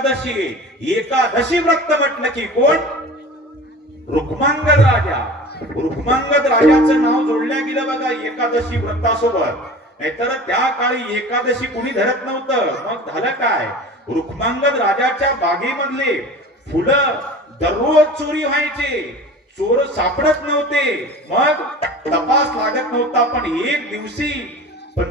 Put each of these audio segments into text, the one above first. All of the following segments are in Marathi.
एकादशी एकादशी व्रत म्हटलं की कोण? रुक्मांगद राजा. रुक्मांगद राजाचं नाव जोडल्या गेलं बघा एकादशी व्रतासोबत. नाहीतर त्या काळी एकादशी कुणी धरत नव्हतं. मग झालं काय? रुक्मांगद राजाच्या बागेमधले फुलं दररोज चोरी व्हायचे. चोर सापडत नव्हते. मग तपास लागत नव्हता. पण एक दिवशी पण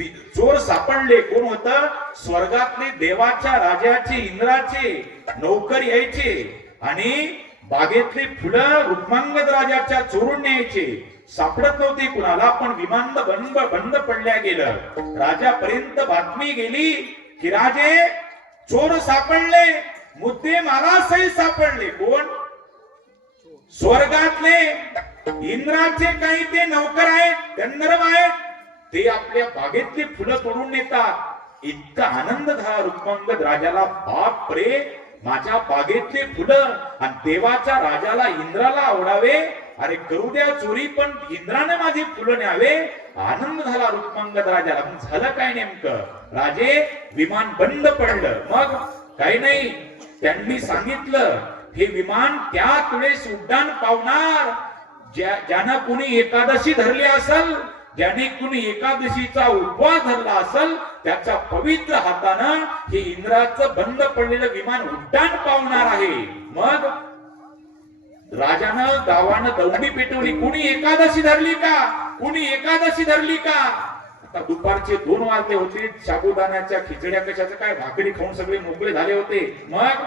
चोर सापडले. कोण होत? स्वर्गातले देवाच्या राजाचे इंद्राचे नौकर यायचे. आणि बागेतले फुलं रुक्मांगद राजाच्या चोरून न्यायचे. सापडत नव्हते कुणाला पण विमान बंद बंद पडल्या गेलं. राजापर्यंत बातमी गेली की राजे चोर सापडले. मुद्दे मला सही सापडले. कोण? स्वर्गातले इंद्राचे काही ते नौकर आहेत गंधर्व आहेत. ते आपल्या बागेतली फुलं तोडून नेतात. इतका आनंद झाला रुक्मांगद राजाला. बाप रे माझ्या बागेतले फुलं आणि देवाच्या राजाला इंद्राला आवडावे? अरे करू द्या चोरी पण इंद्राने माझे फुलं न्यावे. आनंद झाला रुक्मांगद राजाला. पण झालं काय नेमकं? राजे विमान बंद पडलं. मग काही नाही त्यांनी सांगितलं हे विमान त्याच वेळेस उड्डाण पावणार. ज्या ज्यानं कुणी एकादशी धरली असल ज्याने कुणी एकादशीचा उपवास धरला असेल त्याच्या पवित्र हातानं हे इंद्राचं बंद पडलेलं विमान उड्डाण पावणार आहे. मग राजानं गावानं दौंडी पेटवली. कुणी एकादशी धरली का? कुणी एकादशी धरली का? आता दुपारचे दोन वाजले होते. साबुदाण्याच्या खिचड्या कशाचं काय? भाकरी खाऊन सगळे मोकळे झाले होते. मग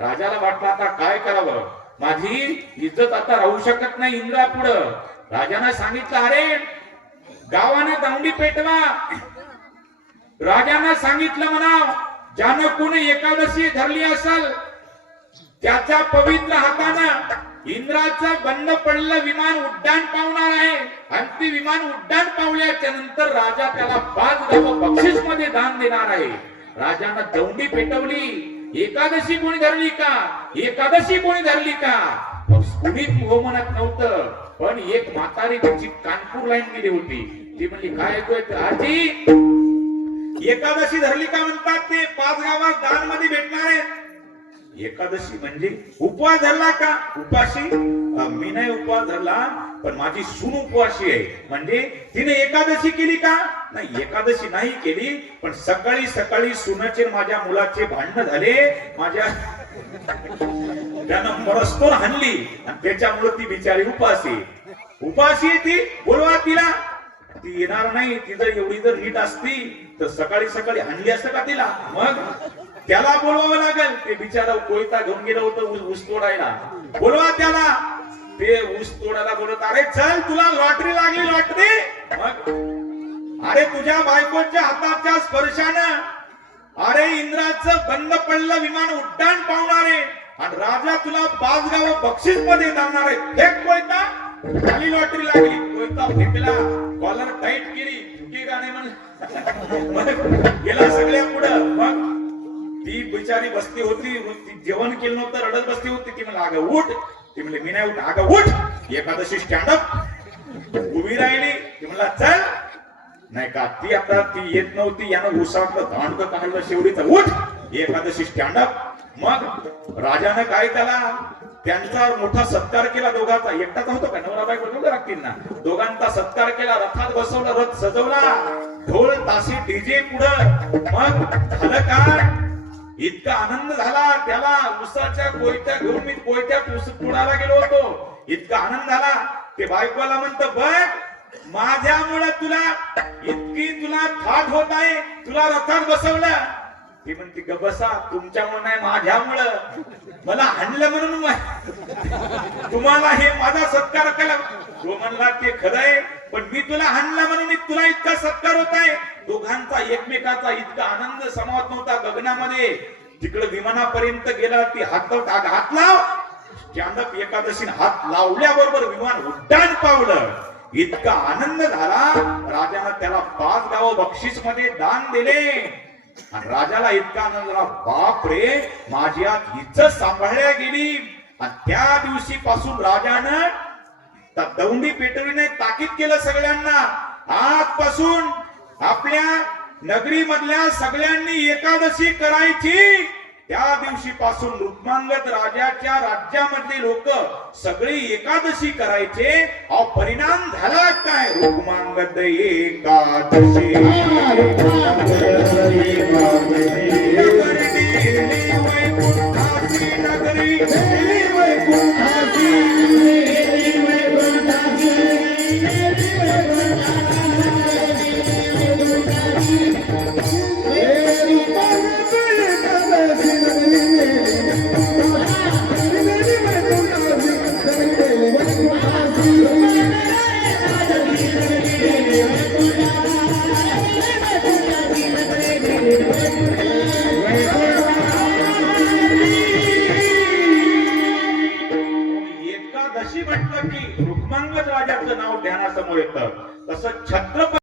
राजाला वाटलं आता काय करावं? माझी इज्जत आता राहू शकत नाही इंद्रा पुढं राजानं सांगितलं अरे गावाने दांडी पेटवा. राजानं सांगितलं म्हणा ज्यानं कोणी एकादशी धरली असल त्याच्या पवित्र हातानं इंद्राचं बंद पडलेलं विमान उड्डाण पावणार आहे. आणि ते विमान उड्डाण पावल्याच्या नंतर राजा त्याला पाच गाव बक्षीसमध्ये दान देणार आहे. राजानं दौंडी पेटवली. एकादशी कोणी धरली का? एकादशी कोणी धरली का? मग कुणीच हो म्हणत नव्हतं. पण एक म्हातारी त्याची कानपूर लाईन गेली होती. ती म्हणली काय ऐकूय आजी एकादशी धरली का म्हणतात ते? पाच गावात दानमध्ये भेटणार आहे. एकादशी म्हणजे उपवास धरला का? उपाशी? मी नाही उपवास धरला पण माझी सून उपवाशी आहे. म्हणजे तिने एकादशी केली का? नाही एकादशी नाही केली पण सकाळी सकाळी सुनाचे माझ्या मुलाचे भांडण झाले. माझ्या त्यानं परस्पर हाणली आणि त्याच्यामुळे ती बिचारी उपासी उपाशी आहे ती बोलवा तिला. ती येणार नाही ती जर एवढी जर नीट असती तर सकाळी सकाळी हाणली असतं का तिला? मग त्याला बोलवावं लागेल. ते बिचारा कोयता घेऊन गेलं होतं ऊस- ऊस तोडायला. बोलवा त्याला. ते ऊस तोडायला बोलत अरे चल तुला लॉटरी लागली लॉटरी. मग अरे तुझ्या बायकोच्या हाताच्या स्पर्शानं अरे इंद्राचं बंद पडलं विमान उड्डाण पावणार आहे आणि राजा तुला पाच गाव बक्षीसमध्ये जाणार आहे फेक कोयता खाली लॉटरी लागली. कोयता फेकला कॉलर टाईट केली की गाणे म्हण. मग गेला सगळ्या पुढं. मग ती बिचारी बसती होती ती जेवण केलं नव्हतं रडत बसती होती. ती म्हणलं अगं उठ. ती म्हणले मी नाही उठ अगं उठ. एकादशी स्टँडअप उभी राहिली. ती म्हणला चल. नाही का ती आता ती येत नव्हती. यानं उसाटलं धांडक काढलं शेवटीचं उठ. एकादशी स्टँडअप मग राजानं काय त्याला त्यांचा मोठा सत्कार केला दोघांचा एकटाच होतो का? नवरा बायको तेवढं लागतील ना दोघांचा सत्कार केला रथात बसवला रथ सजवला. ढोल ताशी डीजे पुढं. मग झालं काय? इतका आनंद झाला. त्याला उसाच्या कोयत्या घेऊन मी कोयत्या पुणाला गेलो होतो. इतका आनंद झाला. ते बायकोला म्हणत बघ माझ्यामुळे तुला इतकी तुला थाट होत आहे. तुला रथात बसवलं. ती म्हणते ग बसा तुमच्यामुळे नाही माझ्यामुळं. मला हाणलं म्हणून तुम्हाला हे माझा सत्कार केला. तो म्हणला ते खरं आहे पण मी तुला हाणला म्हणून तुला इतका सत्कार होत आहे. दोघांचा एकमेकाचा इतका आनंद समावत नव्हता गगनामध्ये. तिकडे विमानापर्यंत गेला ती हात हात लाव स्टँडअप एकादशीने हात लावल्याबरोबर विमान उड्डाण पावलं. इतका आनंद झाला. राजानं त्याला पाच गाव बक्षीसमध्ये दान दिले. राजाला इतका आनंद झाला बाप रे माझी आत हिच सांभाळल्या गेली. आणि त्या दिवशी पासून राजानं दौंडी पेटवीने ताकीद केलं सगळ्यांना. आजपासून आपल्या नगरीमधल्या सगळ्यांनी एकादशी करायची. त्या दिवशी पासून रुक्मांगद राजाच्या राज्यामधले लोक सगळी एकादशी करायचे. अहो परिणाम झाला काय? रुक्मांगद एकादशी. एकादशी येतं तसं छत्रपती